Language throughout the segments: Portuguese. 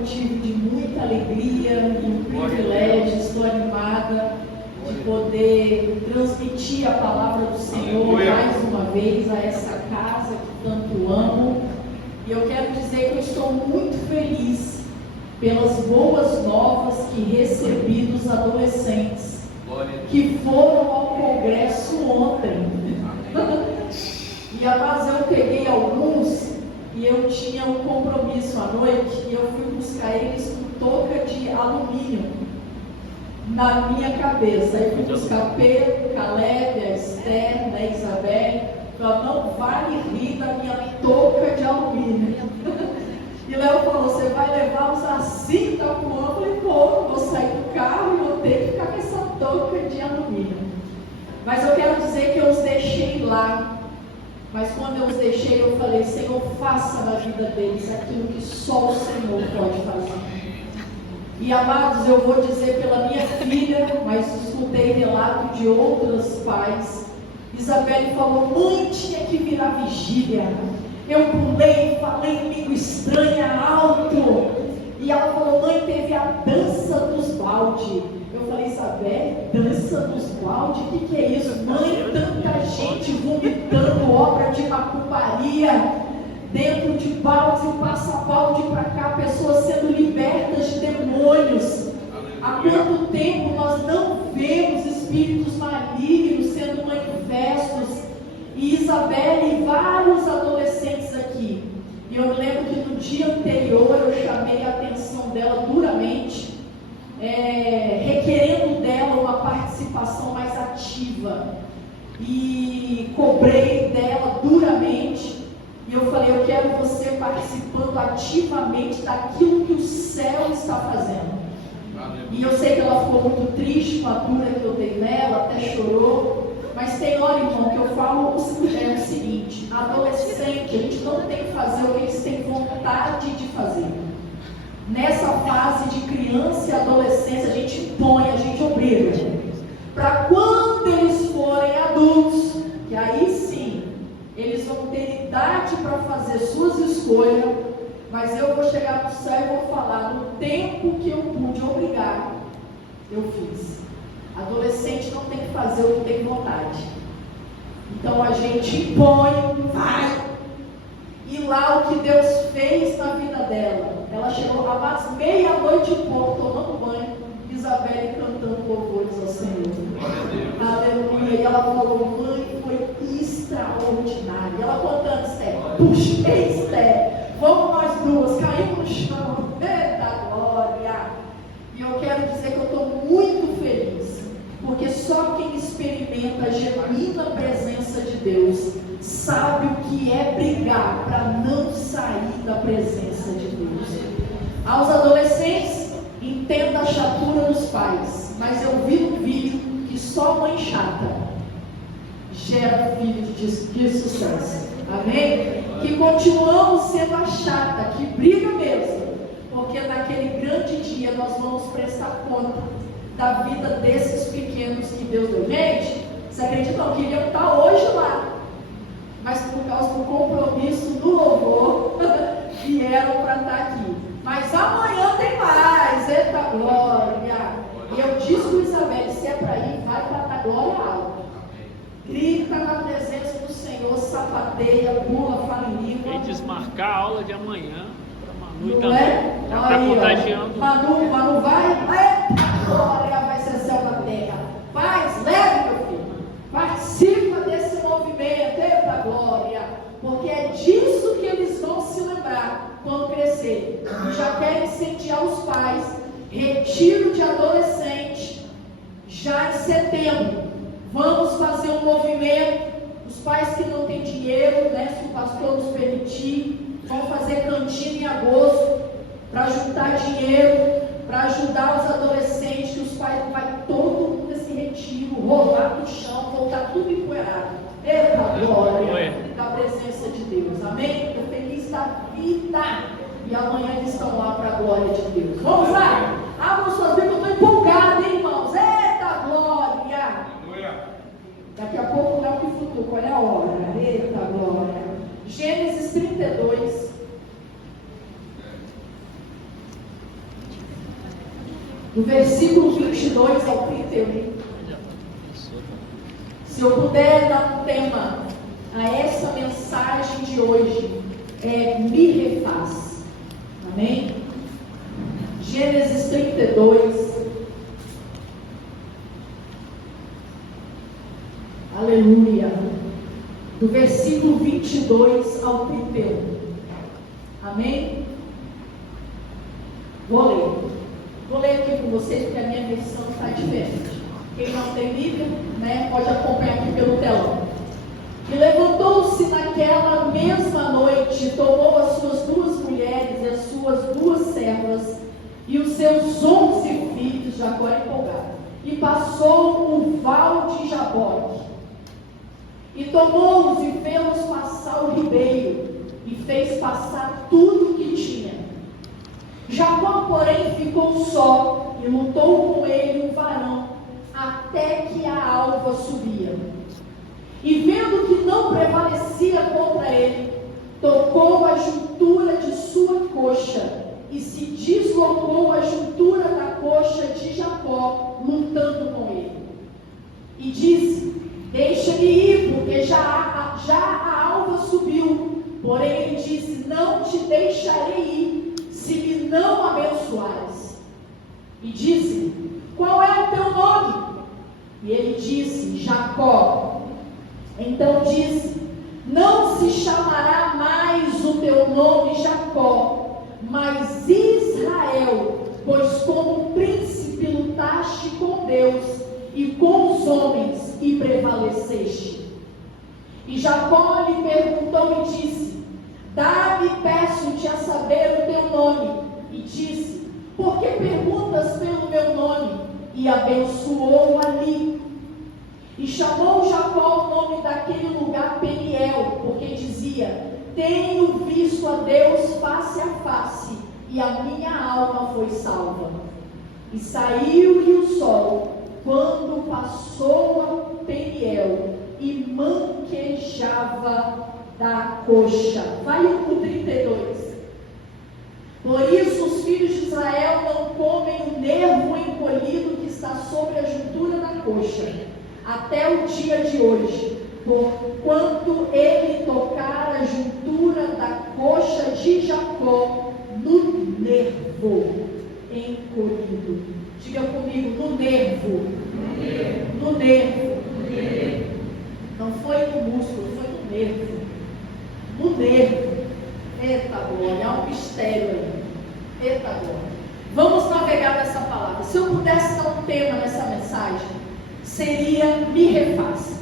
motivo de muita alegria e um privilégio. Estou animada de poder transmitir a palavra do Senhor mais uma vez a essa casa que tanto amo. E eu quero dizer que eu estou muito feliz pelas boas novas que recebi dos adolescentes que foram ao congresso ontem. E amados, eu peguei alguns e eu tinha um compromisso à noite e eu fui buscar eles com touca de alumínio na minha cabeça. Aí fui buscar Pedro, Caleb, a Esther, a Isabel. Falei, não vale rir da minha touca de alumínio. E Léo falou, você vai levá-los assim, tá com eu falei, pô, vou sair do carro e vou ter que ficar com essa touca de alumínio. Mas eu quero dizer que eu os deixei lá. Mas quando eu os deixei, eu falei, Senhor, faça na vida deles aquilo que só o Senhor pode fazer. E amados, eu vou dizer pela minha filha, mas escutei relato de outros pais. Isabelle falou, mãe, tinha que virar vigília. Eu pulei, falei em língua estranha alto. E ela falou, mãe, teve a dança dos balde. Eu falei, Isabelle, dança dos balde? O que é isso? Mãe, tanta gente vomitando obra de macumbaria dentro de baldes e passa balde para cá, pessoas sendo libertas de demônios. Há quanto tempo nós não vemos espíritos malignos sendo manifestos? E Isabelle e vários adolescentes aqui. E eu me lembro que no dia anterior eu chamei a atenção dela duramente, requerendo dela uma participação mais ativa. E cobrei dela duramente. E eu falei, eu quero você participando ativamente daquilo que o céu está fazendo. E eu sei que ela ficou muito triste com a dura que eu dei nela, até chorou. Mas tem hora, irmão, que eu falo o seguinte, adolescente, a gente não tem que fazer o que eles têm vontade de fazer. Nessa fase de criança e adolescência, a gente põe, a gente obriga. Para quando eles forem adultos, que aí sim, eles vão ter idade para fazer suas escolhas, mas eu vou chegar no céu e vou falar, no tempo que eu pude obrigar, eu fiz. Adolescente não tem que fazer o que tem vontade. Então a gente impõe, vai. E lá o que Deus fez na vida dela. Ela chegou às meia-noite e pouco, tomando banho, Isabelle cantando louvores ao Senhor. Aleluia. E ela falou, mãe, foi extraordinário. E ela contando, Esther, puxei, Esther, vamos nós duas, caímos no chão. Eita glória. E eu quero dizer que eu estou muito feliz, porque só quem experimenta a genuína presença de Deus sabe o que é brigar para não sair da presença de Deus. Aos adolescentes, entenda a chatura dos pais, mas eu vi um vídeo que só mãe chata gera filho de sucesso. Amém? Que continuamos sendo a chata, que briga mesmo, porque naquele grande dia nós vamos prestar conta da vida desses pequenos que Deus deu. Gente, você acredita que queriam estar hoje lá, mas por causa do compromisso do louvor, vieram para estar aqui. Mas amanhã tem mais, eita glória! E eu disse para Isabelle, se é para ir, vai para a glória alta. Grita na presença do Senhor, sapateia, pula, fala em língua. E desmarcar a aula de amanhã para Manu não também. É? Já está contagiando. Manu vai? Eita glória, vai ser céu na terra. Paz, leve, meu filho. Participa desse movimento, eita glória. Porque é disso que eles vão se lembrar quando crescer. E já quero incendiar os pais. Retiro de adolescente já em setembro. Vamos fazer um movimento. Os pais que não têm dinheiro, né, se o pastor nos permitir, vão fazer cantina em agosto para juntar dinheiro, para ajudar os adolescentes, que os pais vai todo mundo nesse retiro, rolar no chão, voltar tudo empoeirado. Eita glória da presença de Deus. Amém? Estou feliz da vida. E amanhã eles estão lá para a glória de Deus. Vamos lá? Abram suas Bíblias, eu estou empolgado, hein, irmãos? Eita glória! Daqui a pouco não é o que futuca, olha a hora. Eita glória! Gênesis 32. do versículo 22 ao 31. Se eu puder dar um tema a essa mensagem de hoje, é me refaz. Amém? Gênesis 32. Aleluia. Do versículo 22 ao 31. Amém? Vou ler aqui com vocês, porque a minha versão está diferente. Quem não tem Bíblia, pode acompanhar aqui pelo telão. E levantou-se naquela mesma noite, tomou as suas 2 mulheres e as suas 2 servas e os seus 11 filhos, Jacó empolgado, e passou o val de Jaboque. E tomou-os e fez-los passar o ribeiro, e fez passar tudo o que tinha. Jacó, porém, ficou só, e lutou com ele um varão, até que a alva subia. E vendo que não prevalecia contra ele, tocou a juntura de sua coxa, e se deslocou a juntura da coxa de Jacó, lutando com ele. E disse: deixa-me ir, porque já a alva subiu. Porém ele disse: não te deixarei ir, se me não abençoares. E disse: qual é o teu nome? E ele disse: Jacó. Então disse: não se chamará mais o teu nome Jacó, mas Israel, pois como príncipe lutaste com Deus e com os homens e prevaleceste. E Jacó lhe perguntou e disse: dá-me, peço-te, a saber o teu nome. E disse: por que perguntas pelo meu nome? E abençoou ali. E chamou Jacó o nome daquele lugar Peniel, porque dizia: tenho visto a Deus face a face, e a minha alma foi salva. E saiu-lhe o sol, quando passou a Peniel, e manquejava da coxa. Vai o 32. Por isso os filhos de Israel não comem o nervo encolhido que está sobre a juntura da coxa, até o dia de hoje, porquanto ele tocar a juntura da coxa de Jacó no nervo encolhido. Diga comigo: no nervo. No nervo. Não foi no músculo, foi no nervo. No nervo. Eita glória, há um mistério aí. Eita glória. Vamos navegar nessa palavra. Se eu pudesse dar um tema nessa mensagem, seria me refaz.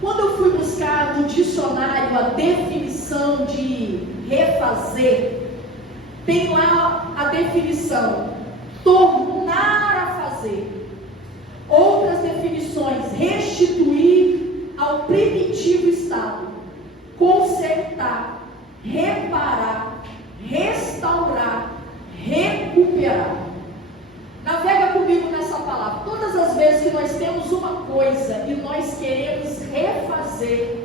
Quando eu fui buscar no dicionário a definição de refazer, tem lá a definição: tornar a fazer. Outras definições: restituir ao primitivo estado, consertar, reparar, restaurar, recuperar. Navega comigo nessa palavra. Todas as vezes que nós temos uma coisa e nós queremos refazer,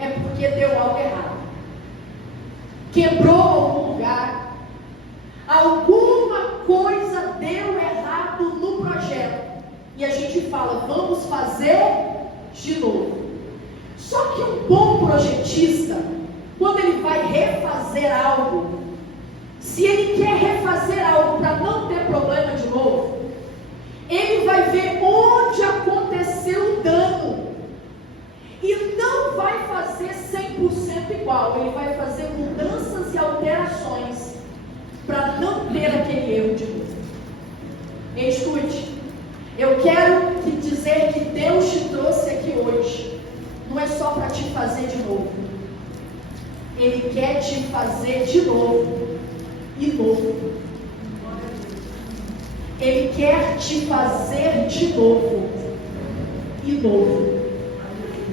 é porque deu algo errado. Quebrou algum lugar, alguma coisa deu errado no projeto, e a gente fala: vamos fazer de novo. Só que um bom projetista, quando ele vai refazer algo, se ele quer refazer algo para não ter problema de novo, ele vai ver onde aconteceu o dano e não vai fazer 100% igual. Ele vai fazer mudanças e alterações para não ter aquele erro de novo. Escute, eu quero te dizer que Deus te trouxe aqui hoje, não é só para te fazer de novo. Ele quer te fazer de novo e novo. Ele quer te fazer de novo e novo.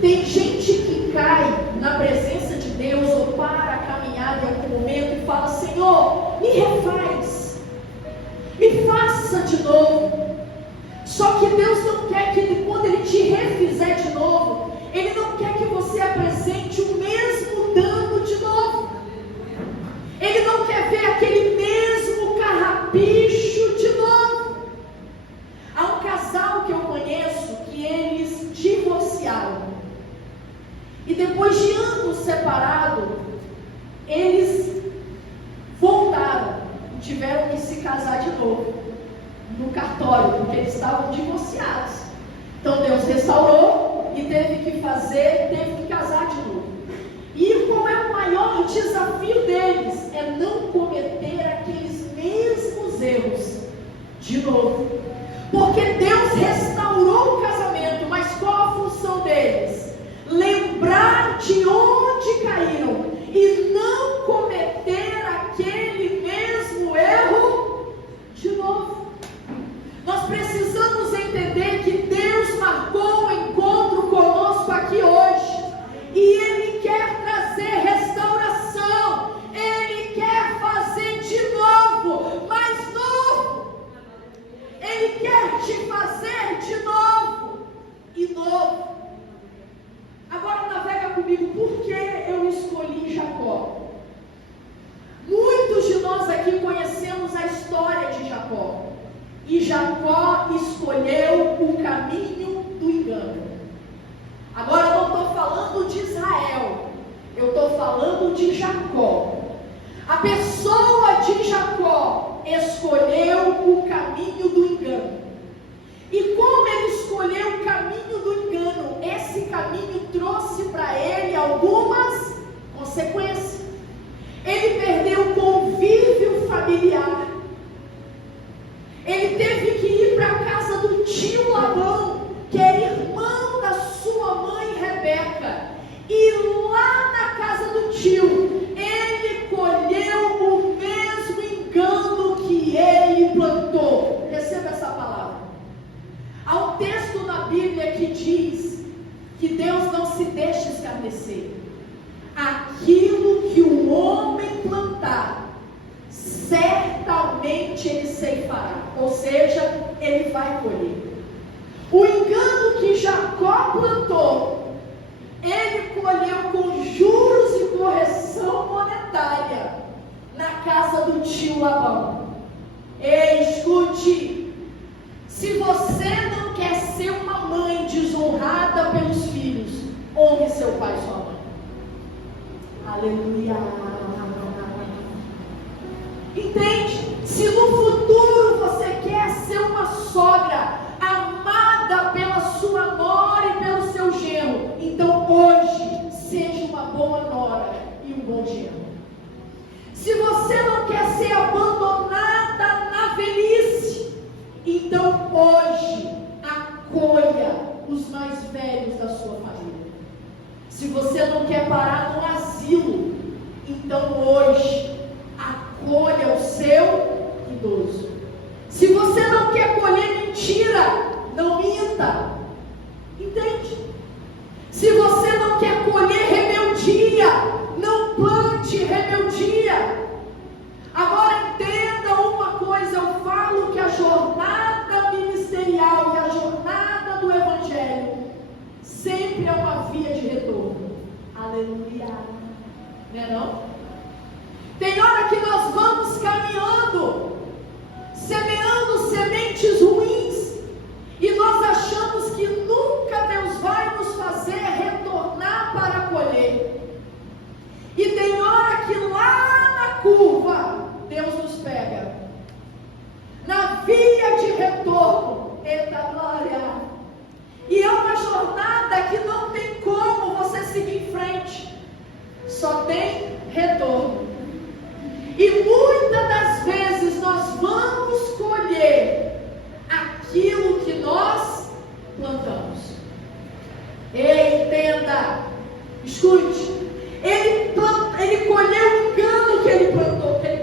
Tem gente que cai na presença de Deus ou para a caminhada em algum momento e fala: Senhor, me refaz, me faça de novo. Só que Deus não quer que quando Ele te refizer de novo, Ele não quer que você apresente o mesmo dano de novo. Ele não quer ver aquele mesmo carrapicho de novo. tiveram que se casar de novo no cartório, porque eles estavam divorciados. Então Deus restaurou e teve que casar de novo. E qual é o maior desafio deles? É não cometer aqueles mesmos erros de novo. Porque Deus restaurou o casamento, mas qual a função deles? Lembrar de onde caíram e não cometer aquele mesmo erro de novo. Nós precisamos entender que Deus marcou um encontro conosco aqui hoje e Ele quer trazer restauração, Ele quer fazer de novo, mais novo. Ele quer te fazer de novo e novo. Agora navega comigo, por que eu escolhi Jacó? Muitos de nós aqui conhecemos a história de Jacó. E Jacó escolheu o caminho do engano. Agora eu não estou falando de Israel, eu estou falando de Jacó. A pessoa de Jacó escolheu o caminho do engano. E como ele escolheu o caminho do engano, esse caminho trouxe para ele algumas consequências. Ele perdeu o convívio familiar. Ele teve que ir para a casa do tio Labão, que era irmão da sua mãe Rebeca. E lá na casa do tio, ele colheu o mesmo engano que ele plantou. Receba essa palavra. Há um texto na Bíblia que diz que Deus não se deixa escarnecer. Aquilo que o homem plantar, certamente ele ceifará, ou seja, ele vai colher. O engano que Jacó plantou, ele colheu com juros e correção monetária na casa do tio Labão. Ei, escute, se você não quer ser uma mãe desonrada pelos filhos, honre seu pai e sua mãe. Aleluia. Entende? Se no futuro você quer ser uma sogra amada pela sua nora e pelo seu genro, então hoje seja uma boa nora e um bom genro. Se você não quer ser abandonada na velhice, então hoje acolha os mais velhos da sua família. Se você não quer parar no asilo, então hoje acolha o seu idoso. Se você não quer colher mentira, não minta. Entende? Se você não quer colher rebeldia, não plante rebeldia. Agora entenda uma coisa, eu falo que a jornada ministerial e a jornada do Evangelho sempre é uma via de retorno. Aleluia. Não é não? Tem hora que nós vamos caminhando, semeando sementes ruins, e nós achamos que nunca Deus vai nos fazer retornar para colher. E tem hora que lá na curva, Deus nos pega. Na via de retorno, eita glória. E é uma jornada que não tem como você seguir em frente. Só tem retorno. E muitas das vezes nós vamos colher aquilo que nós plantamos. Entenda, escute, ele colheu o engano que ele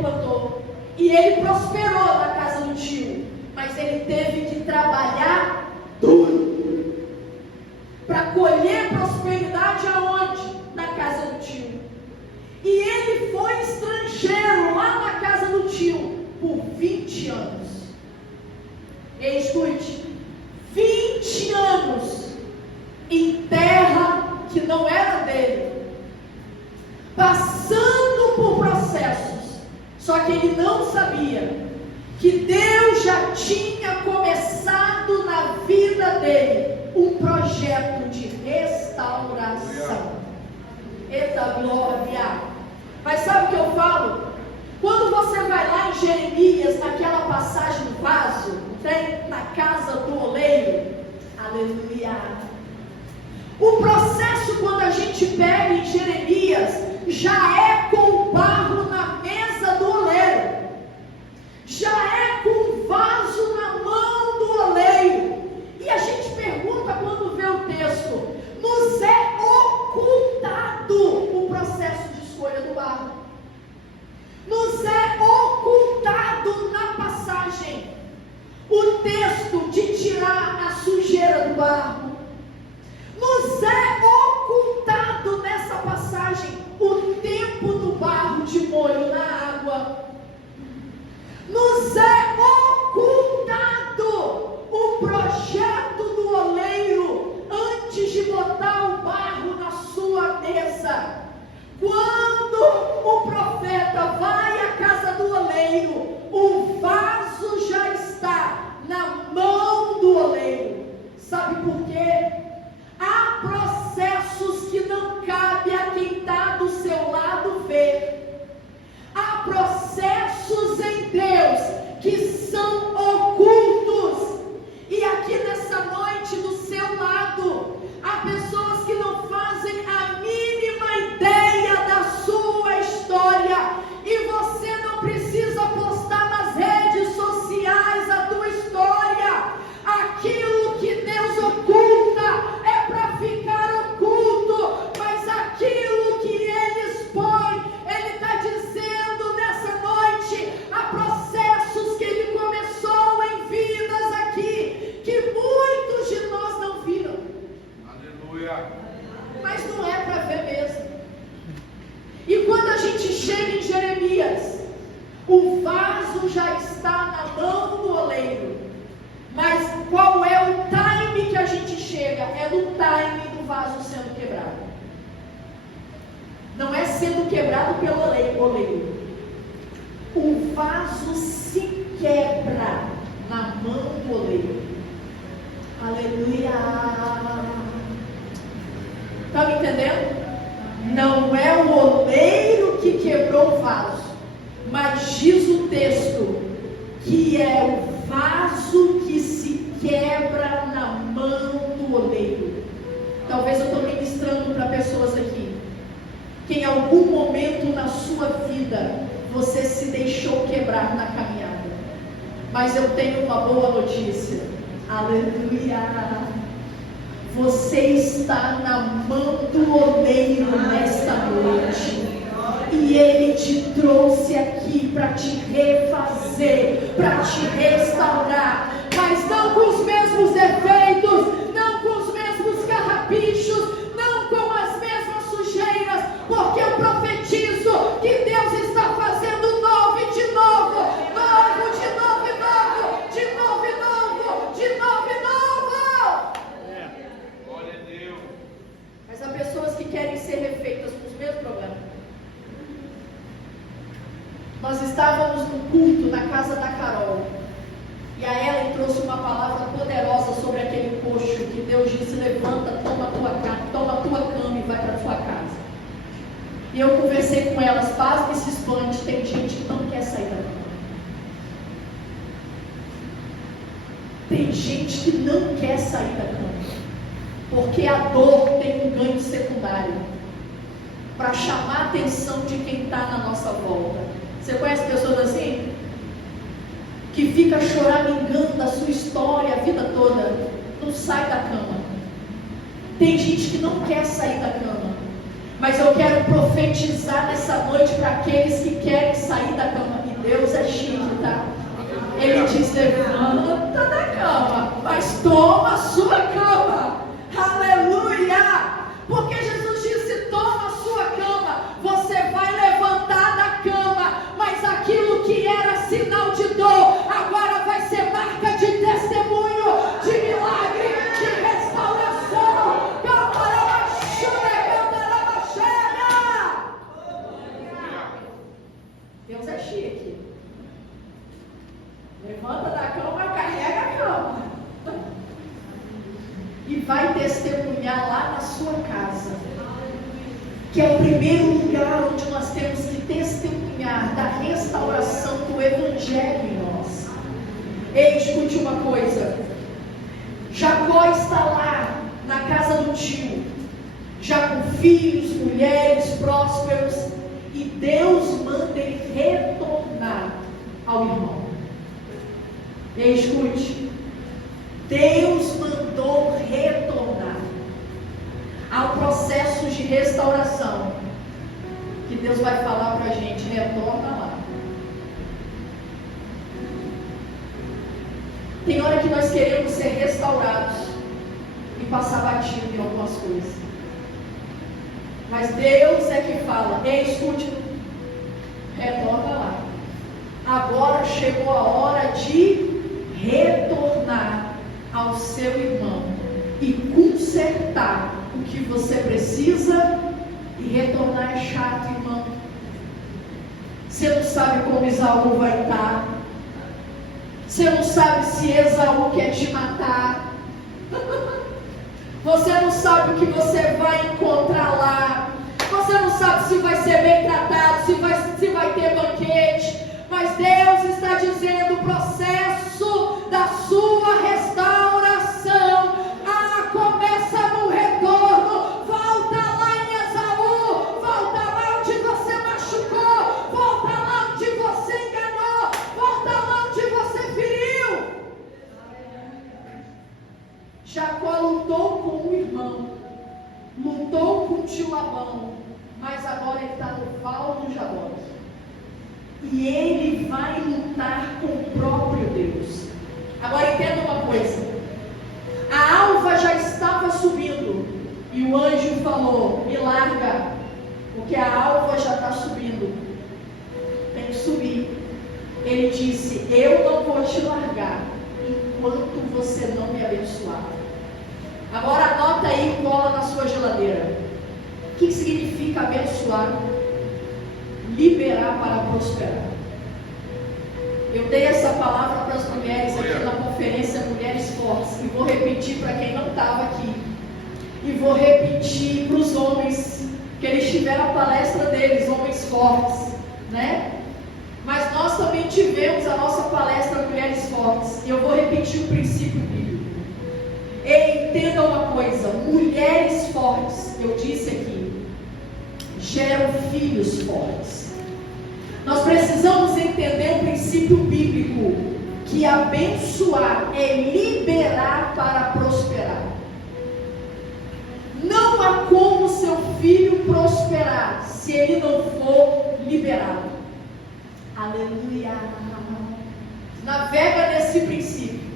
plantou, e ele prosperou na casa do tio, mas ele teve que trabalhar duro para colher prosperidade aonde? Na casa do tio. E ele foi estrangeiro lá na casa do tio por 20 anos. E escute, 20 anos em terra que não era dele, passando por processos, só que ele não sabia que Deus já tinha começado na vida dele um projeto de restauração. Eita glória! Mas sabe o que eu falo? Quando você vai lá em Jeremias vaso, tem na casa do oleiro. Aleluia. O processo, quando a gente pega em Jeremias, já é com o barro na mesa do oleiro, já é com o vaso na mão do oleiro. E a gente pergunta quando vê o texto, nos é ocultado o processo de escolha do barro, nos é ocultado na passagem o texto de tirar a sujeira do barro, nos é ocultado nessa passagem o tempo do barro de molho na água, nos é ocultado o projeto do oleiro antes de botar o barro na sua mesa. Quando o profeta vai à casa do oleiro, o vaso já está na mão do oleiro. Sabe por quê? Há processos que não cabe a quem está do seu lado ver. Há processos em Deus que são ocultos. E aqui nessa noite do seu lado, há pessoas que não fazem a mínima ideia da sua história. E você não precisa postar nas redes sociais a tua história. Aquilo que Deus oculta é para ficar oculto, mas aquilo que Ele expõe, Ele está dizendo nessa noite, há processos que Ele começou em vidas aqui, que muitos de nós não viram. Aleluia. Mas não é para ver mesmo. E quando a gente chega em Jeremias, o vaso já está na mão do oleiro. Mas qual é o time que a gente chega? É no time do vaso sendo quebrado. Não é sendo quebrado pelo oleiro. O vaso se quebra na mão do oleiro. Aleluia. Está me entendendo? Não é o oleiro que quebrou o vaso, mas diz o texto que é o vaso que se quebra na mão do oleiro. Talvez eu estou ministrando para pessoas aqui que em algum momento na sua vida você se deixou quebrar na caminhada, mas eu tenho uma boa notícia. Aleluia. Você está na mão do oleiro nesta noite. E Ele te trouxe aqui para te refazer, para te restaurar, mas não com os mesmos defeitos, não com os mesmos carrapichos, não com as mesmas sujeiras, porque eu profetizo que Deus está fazendo novo e de novo, novo, de novo e novo, de novo e novo, de novo e novo. Glória a Deus. Mas há pessoas que querem ser refeitas com os mesmos problemas. Nós estávamos no culto na casa da Carol, e a Ellen trouxe uma palavra poderosa sobre aquele coxo, que Deus disse: levanta, toma a tua cama e vai para a tua casa. E eu conversei com elas, pasme e se espante, tem gente que não quer sair da cama. Tem gente que não quer sair da cama, porque a dor tem um ganho secundário, para chamar a atenção de quem está na nossa volta. Você conhece pessoas assim? Que fica choramingando a sua história a vida toda, não sai da cama. Tem gente que não quer sair da cama, mas eu quero profetizar nessa noite para aqueles que querem sair da cama. E Deus é chique, tá? Ele diz: levanta da cama, mas toma a sua cama. Aleluia! Porque Jesus disse: toma a sua cama. Você vai levantar da cama, mas aquilo que era sinal de dor, agora vai ser marca de testemunho, de milagre, de restauração. Deus é chique. Levanta da cama, carrega a cama e vai testemunhar lá na sua casa, que é o primeiro lugar onde nós temos que testemunhar da restauração do Evangelho em nós. Ei, escute uma coisa. Jacó está lá na casa do tio, já com filhos, mulheres, prósperos, e Deus manda ele retornar ao irmão. Ei, escute. Deus mandou retornar. Há um processo de restauração que Deus vai falar para a gente: retorna lá. Tem hora que nós queremos ser restaurados e passar batido em algumas coisas, mas Deus é que fala: ei, escute, retorna lá. Agora chegou a hora de retornar ao seu irmão e consertar o que você precisa. E retornar é chato, irmão. Você não sabe como Esaú vai estar. Você não sabe se Esaú quer te matar. Você não sabe o que você vai encontrar lá. Você não sabe se vai ser bem tratado, se vai ter banquete. Mas Deus está dizendo: o processo da sua restauração começa no retorno. Volta lá em Esaú, volta lá onde você machucou, volta lá onde você enganou, volta lá onde você feriu. Jacó lutou com o irmão, lutou com o tio Labão, mas agora ele está no val do Jaboque. E ele vai lutar com o próprio Deus. Agora entenda uma coisa: a alva já estava subindo, e o anjo falou: me larga, porque a alva já está subindo, tem que subir. Ele disse: eu não vou te largar enquanto você não me abençoar. Agora anota aí e cola na sua geladeira. O que significa abençoar? Liberar para prosperar. Eu dei essa palavra para as mulheres aqui na conferência Mulheres Fortes, e vou repetir para quem não estava aqui, e vou repetir para os homens, que eles tiveram a palestra deles, Homens Fortes, né? Mas nós também tivemos a nossa palestra Mulheres Fortes, e eu vou repetir o princípio bíblico. E entenda uma coisa: mulheres fortes, eu disse aqui, geram filhos fortes. Nós precisamos entender o princípio bíblico, que abençoar é liberar para prosperar. Não há como seu filho prosperar se ele não for liberado. Aleluia. Navega nesse princípio.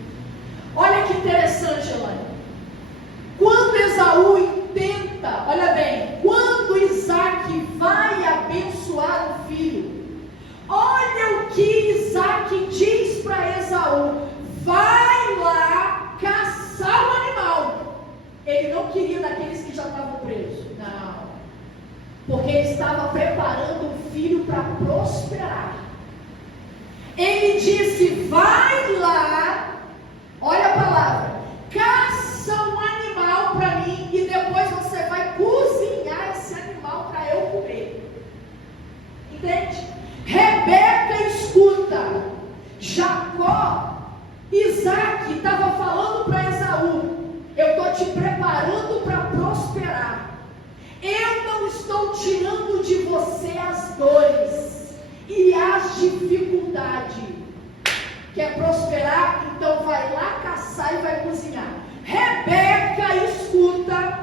Olha que interessante, Elaine. Quando Esaú intenta, olha bem, quando Isaac vai abençoar o filho, olha o que Isaac diz para Esaú: vai lá caçar o animal. Ele não queria daqueles que já estavam presos, não, porque ele estava preparando o filho para prosperar. Ele disse: vai lá, olha a palavra, caça um animal para mim, e depois você vai cozinhar esse animal para eu comer. Entende? Rebeca escuta. Jacó, Isaac estava falando para Esaú: eu estou te preparando para prosperar. Eu não estou tirando de você as dores e as dificuldades. Quer prosperar? Então vai lá caçar e vai cozinhar. Rebeca escuta.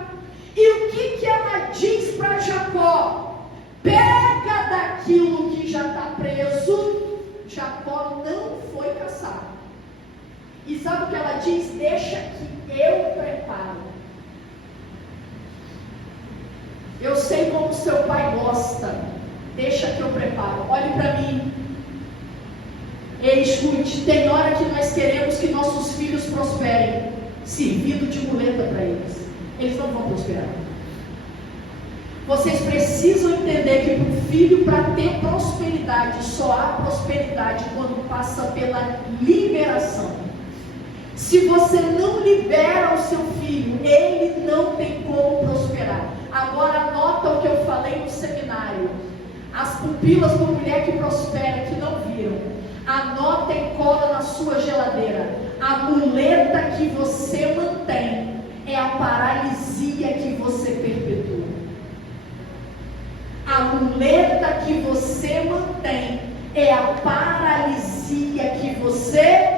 E o que ela diz para Jacó? Pega daquilo que já está preso. Jacó não foi caçar. E sabe o que ela diz? Deixa que eu preparo. Eu sei como seu pai gosta. Deixa que eu preparo. Olhe para mim. Ei, escute. Tem hora que nós queremos que nossos filhos prosperem, servindo de muleta para eles. Eles não vão prosperar. Vocês precisam entender que para o filho, para ter prosperidade, só há prosperidade quando passa pela liberação. Se você não libera o seu filho, ele não tem como prosperar. Agora anota o que eu falei no seminário. As pupilas da mulher que prospera, que não viram. Anota e cola na sua geladeira. muleta que você mantém é a paralisia que você perpetua. A muleta que você mantém é a paralisia que você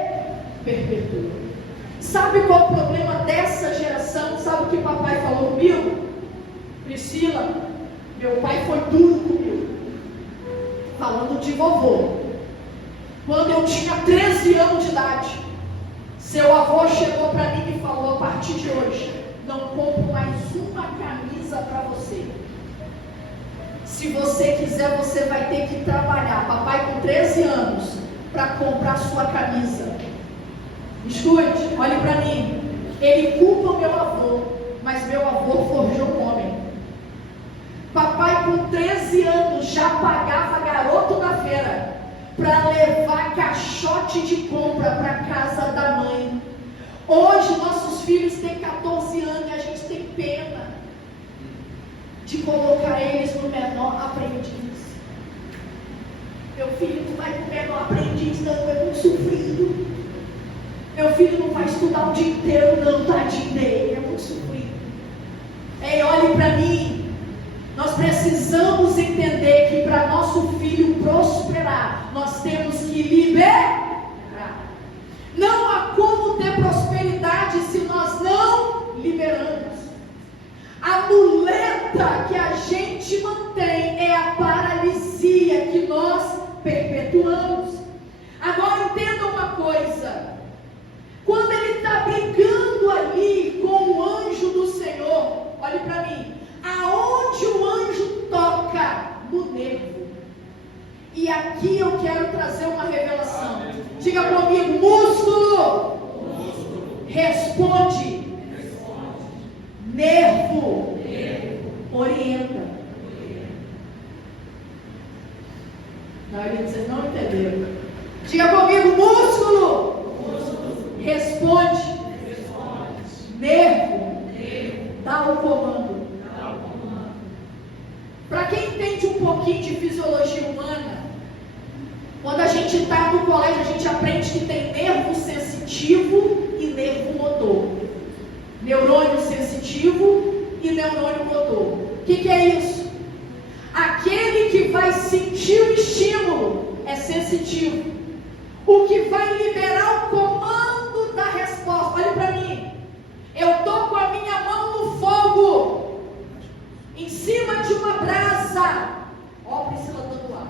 perpetua. Sabe qual é o problema dessa geração? Sabe o que papai falou comigo? Priscila, meu pai foi duro comigo. Falando de vovô. Quando eu tinha 13 anos de idade, seu avô chegou para mim e falou: a partir de hoje, não compro mais uma camisa para você. Se você quiser, você vai ter que trabalhar. Papai com 13 anos, para comprar sua camisa. Escute, olhe para mim. Ele culpa o meu avô, mas meu avô forjou um homem. Papai com 13 anos já pagava garoto da feira para levar caixote de compra para casa da mãe. Hoje nossos filhos têm 14 anos e a gente tem pena de colocar eles no menor aprendiz. Meu filho não vai pro menor aprendiz, não, é muito sofrido. Meu filho não vai estudar o dia inteiro, não, tadinho dele, é muito sofrido. Ei, olhe para mim. Nós precisamos entender que para nosso filho prosperar, nós temos que liberar. Não há como ter prosperidade se nós não liberamos. A muleta que a gente mantém é a paralisia que nós perpetuamos. Agora entenda uma coisa. Quando ele está brigando ali com o anjo do Senhor, olhe para mim. Aonde o anjo toca? No nervo. E aqui eu quero trazer uma revelação. Diga comigo: músculo. Responde. Nervo. Orienta. Não, vocês não entenderam. Diga comigo: músculo. Responde. Nervo. Dá o comando. Para quem entende um pouquinho de fisiologia humana, quando a gente está no colégio, a gente aprende que tem nervo sensitivo e nervo motor. Neurônio sensitivo e neurônio motor. O que é isso? Aquele que vai sentir o estímulo é sensitivo. O que vai liberar o comando da resposta. Olha para mim. Eu estou com a minha mão no fogo, em cima de uma brasa. Ó, Priscila dando ar.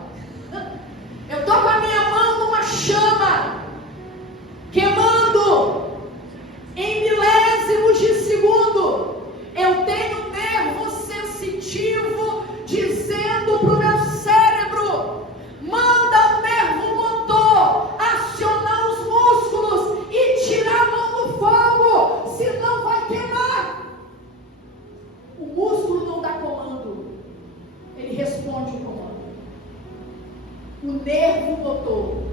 Eu estou com a minha mão numa chama, queimando, em milésimos de segundo. Eu tenho nervo sensitivo dizendo para o meu cérebro: manda o nervo motor acionar os músculos e tirar a mão do fogo, senão vai queimar. O músculo não dá comando, ele responde o comando. O nervo motor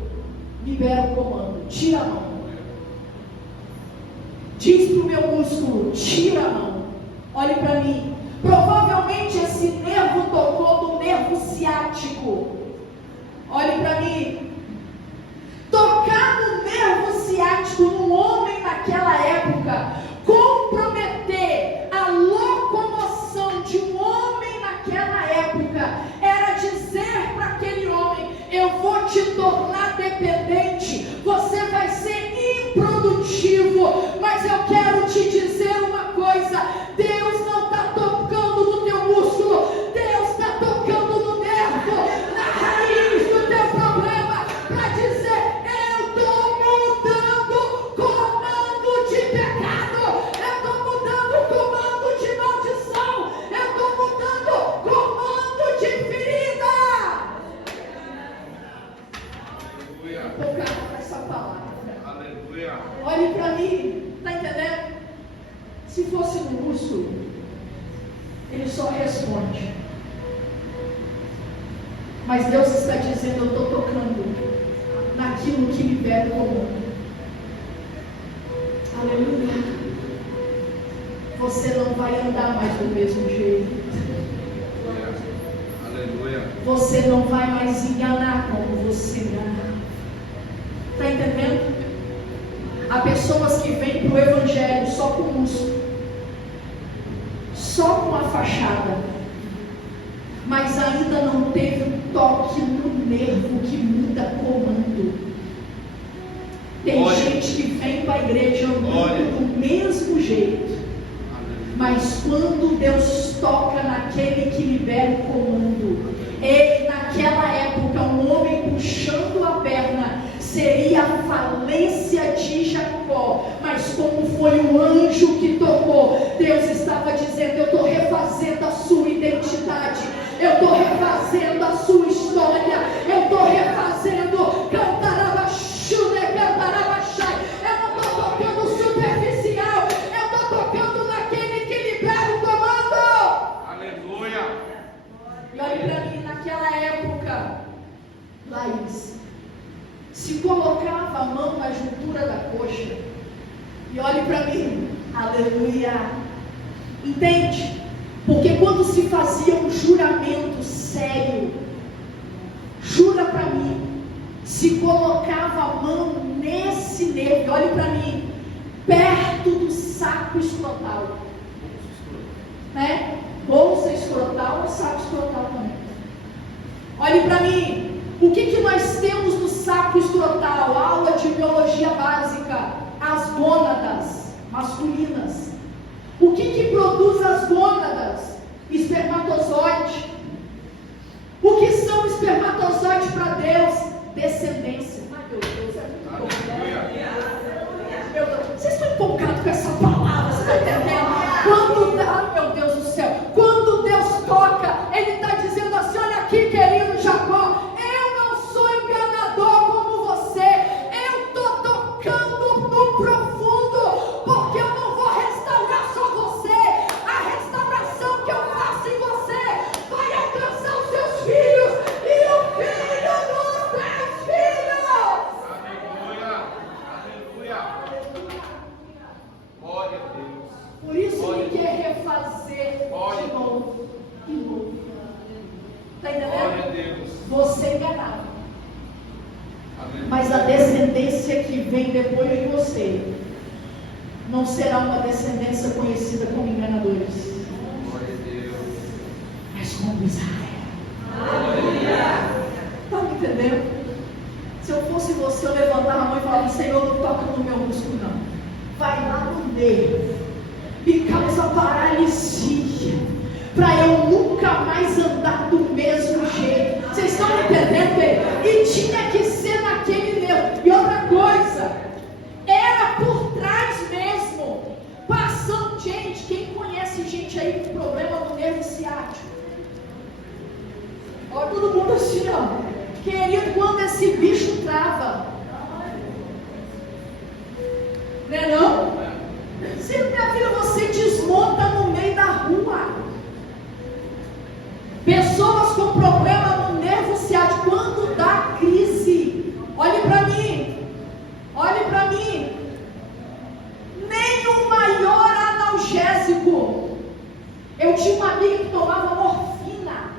libera o comando: tira a mão. Diz para o meu músculo: tira a mão. Olhe para mim. Provavelmente esse nervo tocou no nervo ciático. Olhe para mim. Tocar no nervo ciático num homem naquela época, comprometer a locomoção de um homem naquela época, era dizer para aquele homem: eu vou te tornar dependente, você vai ser improdutivo. Mas eu quero te dizer uma coisa: Deus não está tocando no teu músculo, Deus está tocando no nervo, na raiz do teu problema, para dizer: eu estou mudando comando de pecado, eu estou mudando comando de maldição, eu estou mudando comando de ferida. Tocado com essa palavra. Aleluia. Olhe para mim, está entendendo? Se fosse no músculo, ele só responde. Mas Deus está dizendo: eu estou tocando naquilo que libera o comando. Aleluia. Você não vai andar mais do mesmo jeito. Aleluia. Você não vai mais enganar como você engana. Está entendendo? Há pessoas que vêm para o Evangelho só com músculo, só com a fachada, mas ainda não teve um toque no nervo que muda comando. Tem gente que vem para a igreja andando do mesmo jeito, mas quando Deus toca naquele que libera o comando, ele, naquela época, um homem puxando a perna seria a falência de Jacó, mas como foi o anjo que tocou, Deus estava dizendo: eu estou refazendo a sua identidade, eu estou refazendo a sua história, eu estou refazendo, cantarabaxude, cantarabaxai. Eu não estou tocando superficial, eu estou tocando naquele que libera o comando. Aleluia. E olhe para mim, naquela época, Laís, se colocava a mão na juntura da coxa, e olhe para mim, aleluia, entende? Porque quando se fazia um juramento sério, jura para mim, se colocava a mão nesse nervo, olhe para mim, perto do saco escrotal, né? Bolsa escrotal ou saco escrotal também. Olhe para mim. O que nós temos no saco escrotal? Aula de biologia básica. As gônadas masculinas. O que produz as gônadas? Espermatozoide. O que são espermatozoides para Deus? Descendência. Ai, meu Deus, é muito bom. Meu Deus, vocês estão empolgados com essa palavra? Vocês estão entendendo? Meu Deus do céu, quando Deus toca, Ele está dizendo assim: olha aqui, querido Jacó, eu não sou enganador como você, eu estou tocando no profundo, porque eu não vou restaurar só você, a restauração que eu faço em você vai alcançar os seus filhos e o filho dos teus filhos. Aleluia. Aleluia. Glória a Deus. Por isso Ele quer refazer de novo. Está entendendo? Glória a Deus. Você enganava, Aleluia. mas a descendência que vem depois de você não será uma descendência conhecida como enganadores, Glória a Deus. mas como Israel. Aleluia. Está me entendendo? Se eu fosse você, eu levantava a mão e falava: Senhor, não toca no meu músculo não, vai lá no nervo e causa paralisia, para eu nunca mais andar do mesmo jeito. Vocês estão entendendo, bem? E tinha que ser naquele nervo. E outra coisa, era por trás mesmo, passando. Gente, quem conhece gente aí com problema no nervo ciático? Olha todo mundo assim, ó. Querido, quando esse bicho trava, não é não? Se minha filha, você desmonta no meio da rua. Pessoas com problema no nervo ciático, quando dá crise, olhe para mim, nem o maior analgésico. Eu tinha uma amiga que tomava morfina.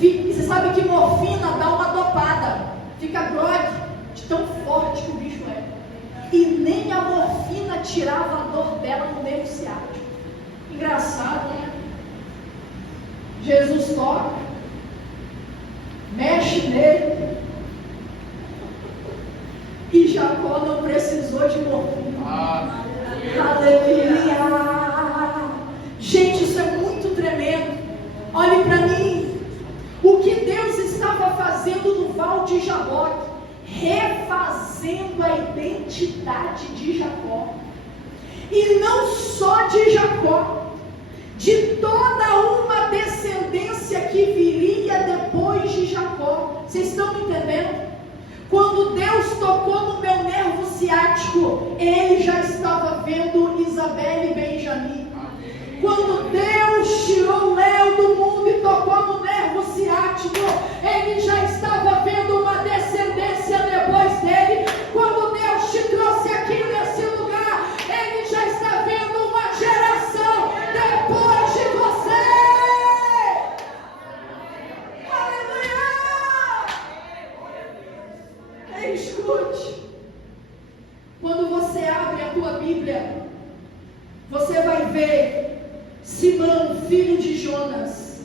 E você sabe que morfina dá uma dopada, fica grogue, de tão forte que o bicho é. E nem a morfina tirava a dor dela no nervo ciático. Engraçado, né? Jesus toca, mexe nele, e Jacó não precisou de morfina. Aleluia! Gente, isso é muito tremendo. Olhe para mim. O que Deus estava fazendo no Val de Jaboque, refazendo a identidade de Jacó, e não só de Jacó, de toda uma descendência que viria depois de Jacó. Vocês estão me entendendo? Quando Deus tocou no meu nervo ciático, Ele já estava vendo Isabel e Benjamim. Quando Deus tirou Léo do mundo e tocou no nervo ciático, Ele já estava vendo uma descendência depois dele. Quando Deus te trouxe aqui nesse lugar, Ele já está vendo uma geração depois de você. Aleluia! Escute. tua Bíblia, você vai ver Simão, filho de Jonas.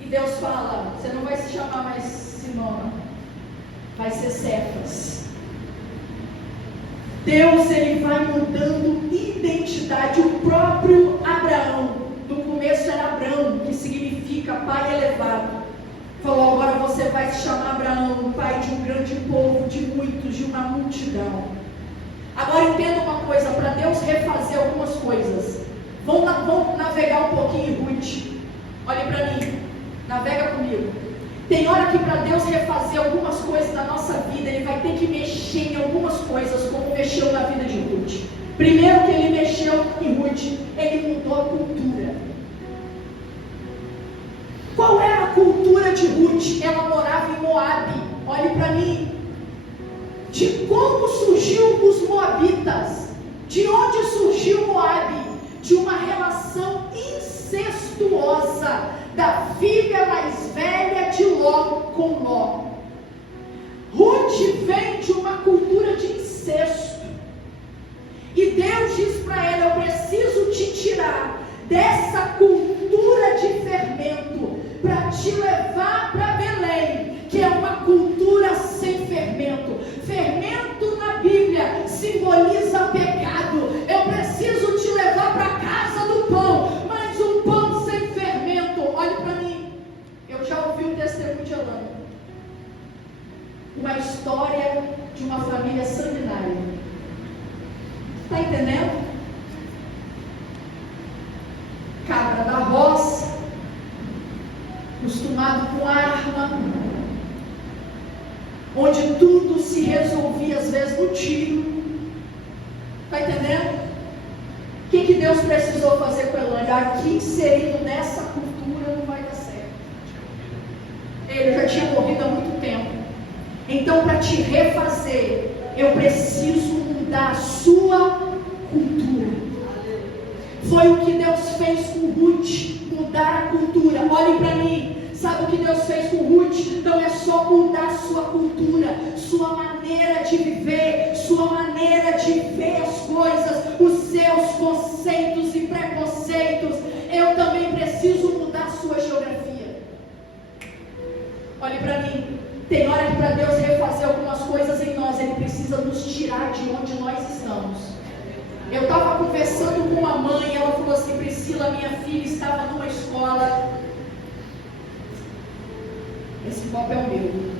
E Deus fala: você não vai se chamar mais Simão, vai ser Cefas. Deus, ele vai mudando identidade. O próprio Abraão, no começo era Abrão, que significa pai elevado. Falou: agora você vai se chamar Abraão, pai de um grande povo, de muitos, de uma multidão. Agora entenda uma coisa, para Deus refazer algumas coisas. Vamos navegar um pouquinho em Ruth. Olhe para mim, navega comigo. Tem hora que para Deus refazer algumas coisas na nossa vida, Ele vai ter que mexer em algumas coisas, como mexeu na vida de Ruth. Primeiro que Ele mexeu em Ruth, Ele mudou a cultura. Qual era a cultura de Ruth? Ela morava em Moabe. Olhe para mim. De como surgiu os moabitas? De onde surgiu Moabe? De uma relação incestuosa da filha mais velha de Ló com Ló. Ruth vem de uma cultura de incesto. E Deus diz para ela: eu preciso te tirar dessa cultura de fermento para te levar para Belém, que é uma cultura sem fermento. Fermento na Bíblia simboliza pecado. Eu preciso te levar para a casa do pão, mas um pão sem fermento. Olhe para mim, eu já ouvi o testemunho de Alana, uma história de uma família sanguinária. Está entendendo? Cabra da roça, acostumado com arma, onde tudo se resolvia às vezes no tiro. Está entendendo? O que Deus precisou fazer com Elândia? Aqui inserido nessa cultura não vai dar certo. Ele já tinha morrido há muito tempo. Então, para te refazer, eu preciso mudar a sua cultura. Foi o que Deus fez com Ruth, mudar a cultura. Olhe para mim, sabe o que Deus fez com Ruth? Não é só mudar a sua cultura, sua maneira de viver, sua maneira de ver as coisas, os seus conceitos e preconceitos. Eu também preciso mudar a sua geografia. Olhe para mim, tem hora que para Deus refazer algumas coisas em nós, Ele precisa nos tirar de onde nós estamos. Eu estava conversando com uma mãe, ela falou assim: Priscila, minha filha estava numa escola. Esse copo é o meu.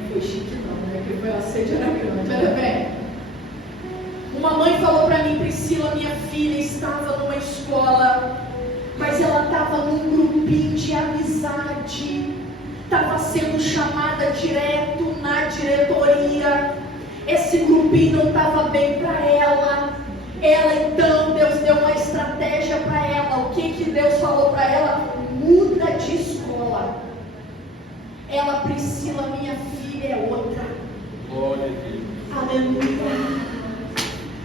Não foi chique não, né? Porque foi a sede era grande. Olha bem. Uma mãe falou para mim: Priscila, minha filha estava numa escola, mas ela estava num grupinho de amizade. Estava sendo chamada direto na diretoria. Esse grupinho não estava bem para ela. Então, Deus deu uma estratégia para ela. O que Deus falou para ela? Muda de escola. Ela: Priscila, minha filha é outra. Glória a Deus. Aleluia.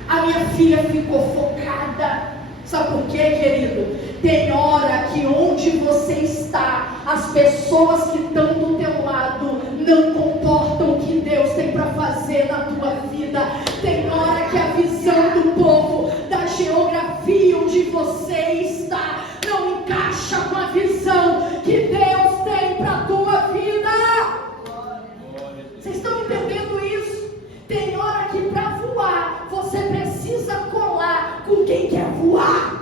A minha filha ficou focada. Sabe por quê, querido? Tem hora que onde você está, as pessoas que estão do teu lado não comportam o que Deus tem para fazer na tua vida. Tem hora que a visão do povo, da geografia onde você está, não encaixa com a visão que Deus tem para a tua vida. Vocês estão entendendo isso? Tem hora que para voar, você precisa colar com quem quer voar.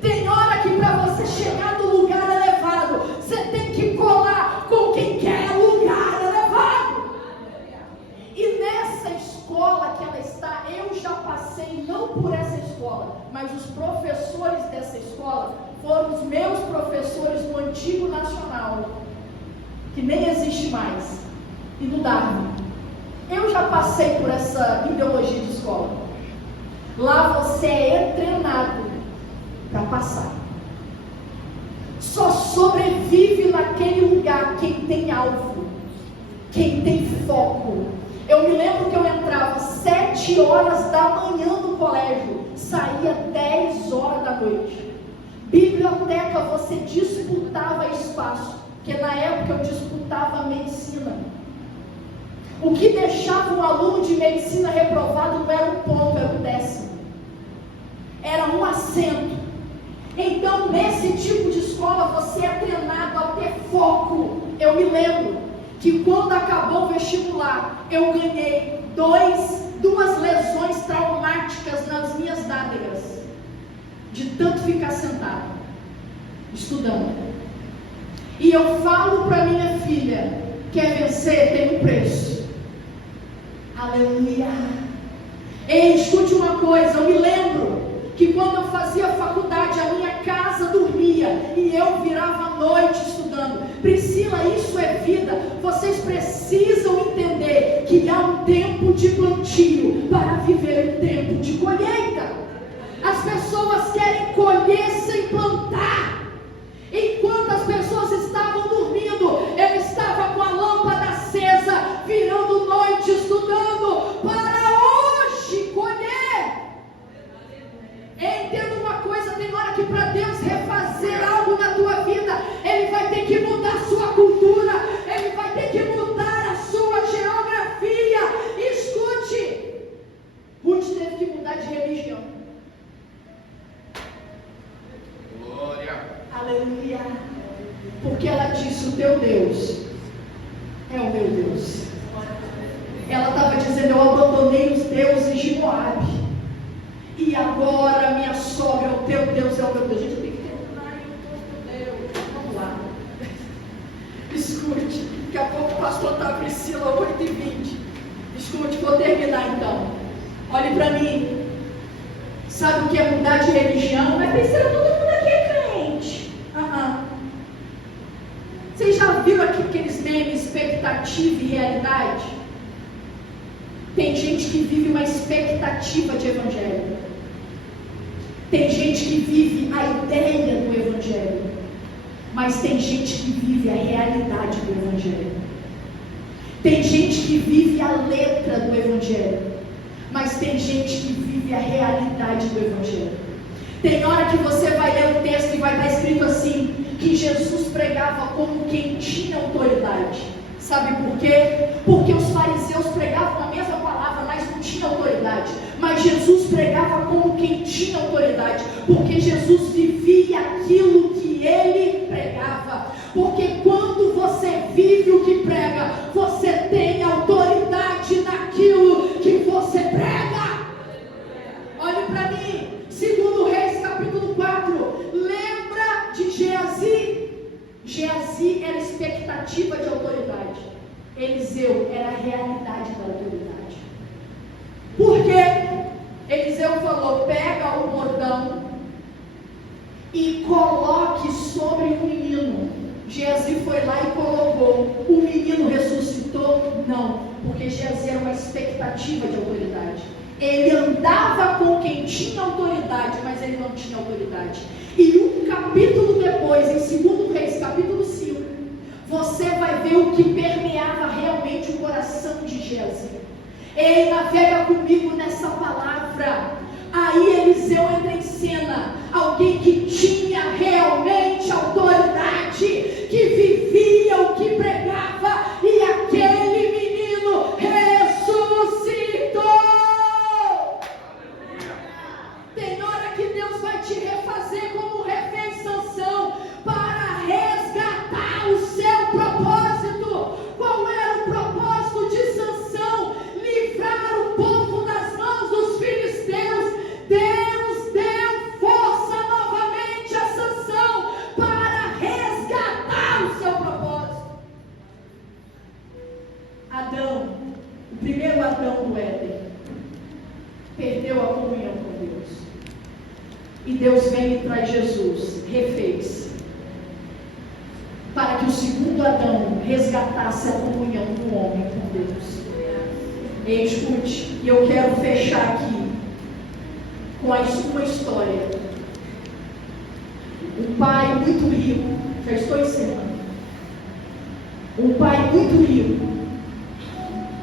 Tem hora que para você chegar no lugar elevado, você tem que colar com quem quer lugar elevado. E nessa escola que ela está, eu já passei não por essa escola, mas os professores dessa escola foram os meus professores no Antigo Nacional, que nem existe mais, e no Darwin. Eu já passei por essa ideologia de escola. Lá você é treinado para passar. Só sobrevive naquele lugar quem tem alvo, quem tem foco. Eu me lembro que eu entrava 7 horas da manhã no colégio, saía 10 horas da noite. Biblioteca, você disputava espaço. Porque na época eu disputava medicina. O que deixava um aluno de medicina reprovado não era um ponto, era um décimo. Era um assento. Então, nesse tipo de escola, você é treinado a ter foco. Eu me lembro que quando acabou o vestibular, eu ganhei duas lesões traumáticas nas minhas nádegas, de tanto ficar sentado, estudando. E eu falo para minha filha, quer vencer, tem um preço. Aleluia. Ei, escute uma coisa, eu me lembro que quando eu fazia faculdade, a minha casa dormia e eu virava à noite estudando. Priscila, isso é vida. Vocês precisam entender que há um tempo de plantio para viver um tempo de colheita. As pessoas querem colher sem plantar. Enquanto as pessoas estavam dormindo, eu estava com a lâmpada acesa, virando noite, estudando para hoje colher. Entenda uma coisa, tem hora que para Deus refazer algo na tua vida, Ele vai ter que mudar a sua cultura, Ele vai ter que mudar a sua geografia. Escute, Ruth teve que mudar de religião. Glória. Aleluia. Porque ela disse, o teu Deus é o meu Deus. Ela estava dizendo, eu abandonei os deuses de Moabe. E agora minha sogra, o teu Deus é o meu Deus. Gente, eu tenho que terminar, meu Deus. Vamos lá. Escute, daqui a pouco o pastor está Priscila, 8h20. Escute, vou terminar então. Olhe para mim. Sabe o que é mudar de religião? Mas Priscila, todo mundo aqui é crente. Vocês já viram aqueles memes, expectativa e realidade? Tem gente que vive uma expectativa de evangelho. Tem gente que vive a ideia do evangelho. Mas tem gente que vive a realidade do evangelho. Tem gente que vive a letra do evangelho. Mas tem gente que vive a realidade do evangelho. Tem hora que você vai ler o texto e vai estar escrito assim, que Jesus pregava como quem tinha autoridade. Sabe por quê? Porque os fariseus pregavam a mesma palavra, mas não tinha autoridade. Mas Jesus pregava como quem tinha autoridade, porque Jesus vivia aquilo que ele pregava. Porque quando você vive o que prega, você tem autoridade naquilo que você prega. Olhe para mim, 2 Reis capítulo 4, lembra de Geazi? Geazi era expectativa de autoridade. Eliseu era a realidade da autoridade. Por quê? Eliseu falou, pega o bordão e coloque sobre o menino. Geazi foi lá e colocou. O menino ressuscitou? Não, porque Geazi era uma expectativa de autoridade. Ele andava com quem tinha autoridade, mas ele não tinha autoridade. E um capítulo depois, em 2 Reis, capítulo 5, você vai ver o que permeava realmente o coração de Geazi. Ele navega comigo nessa palavra. Aí Eliseu entra em cena, alguém que tinha realmente autoridade, que vivia o que pregava, e aquele menino ressuscitou. Tem hora que Deus vai te refazer como refez Sansão, para resgatar o seu propósito. Qual era o propósito de Sansão? Livrar o povo das mãos dos filisteus. Deus deu força novamente a Sansão para resgatar o seu propósito. Adão, o primeiro Adão do Éden, perdeu a comunhão com Deus. E Deus vem e traz Jesus, refez, para que o segundo Adão resgatasse a comunhão do homem com Deus. E escute, e eu quero fechar aqui com uma história. Um pai muito rico, já estou ensinando. Um pai muito rico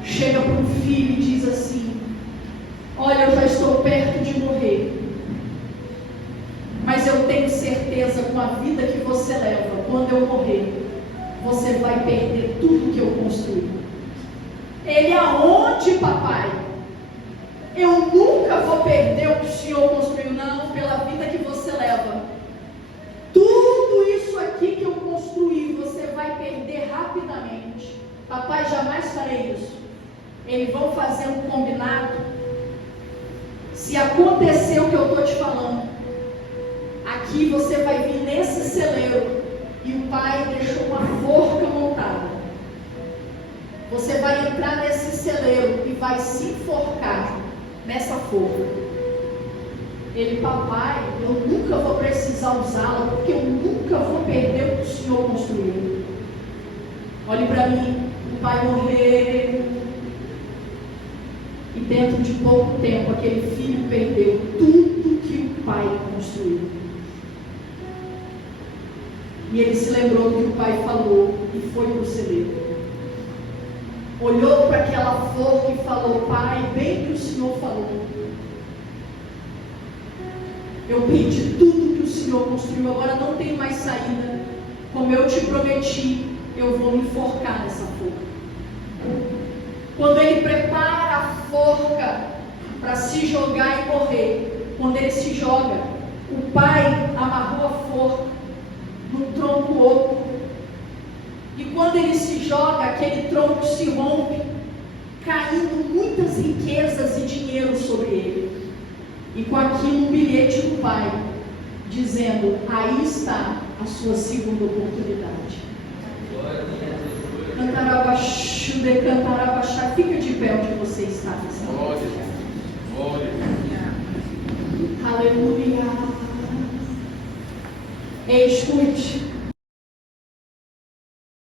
chega para um filho e diz assim: olha, eu já estou perto de morrer, mas eu tenho certeza, com a vida que você leva, quando eu morrer, você vai perder tudo que eu construí. Ele aonde, papai? Eu nunca vou perder o que o Senhor construiu, não, pela vida que você leva. Tudo isso aqui que eu construí, você vai perder rapidamente. Papai, jamais farei isso. Eles vão fazer um combinado. Se acontecer o que eu estou te falando, aqui você vai vir nesse celeiro e o pai deixou uma forca montada. Você vai entrar nesse celeiro e vai se enforcar nessa forca. Ele, papai, eu nunca vou precisar usá-la, porque eu nunca vou perder o que o Senhor construiu. Olhe para mim, o pai morreu. E dentro de pouco tempo, aquele filho perdeu tudo que o pai construiu. E ele se lembrou do que o pai falou e foi para o celeiro. Olhou para aquela forca e falou: pai, bem que o Senhor falou. Eu perdi tudo que o Senhor construiu, agora não tem mais saída. Como eu te prometi, eu vou me enforcar nessa forca. Quando ele prepara a forca para se jogar e morrer, quando ele se joga, o pai amarrou a forca num tronco oco. E quando ele se joga, aquele tronco se rompe, caindo muitas riquezas e dinheiro sobre ele. E com aquilo um bilhete do pai, dizendo: aí está a sua segunda oportunidade. Cantarabaxu, decantarabaxá, fica de pé onde você está. Aleluia. Ei, escute.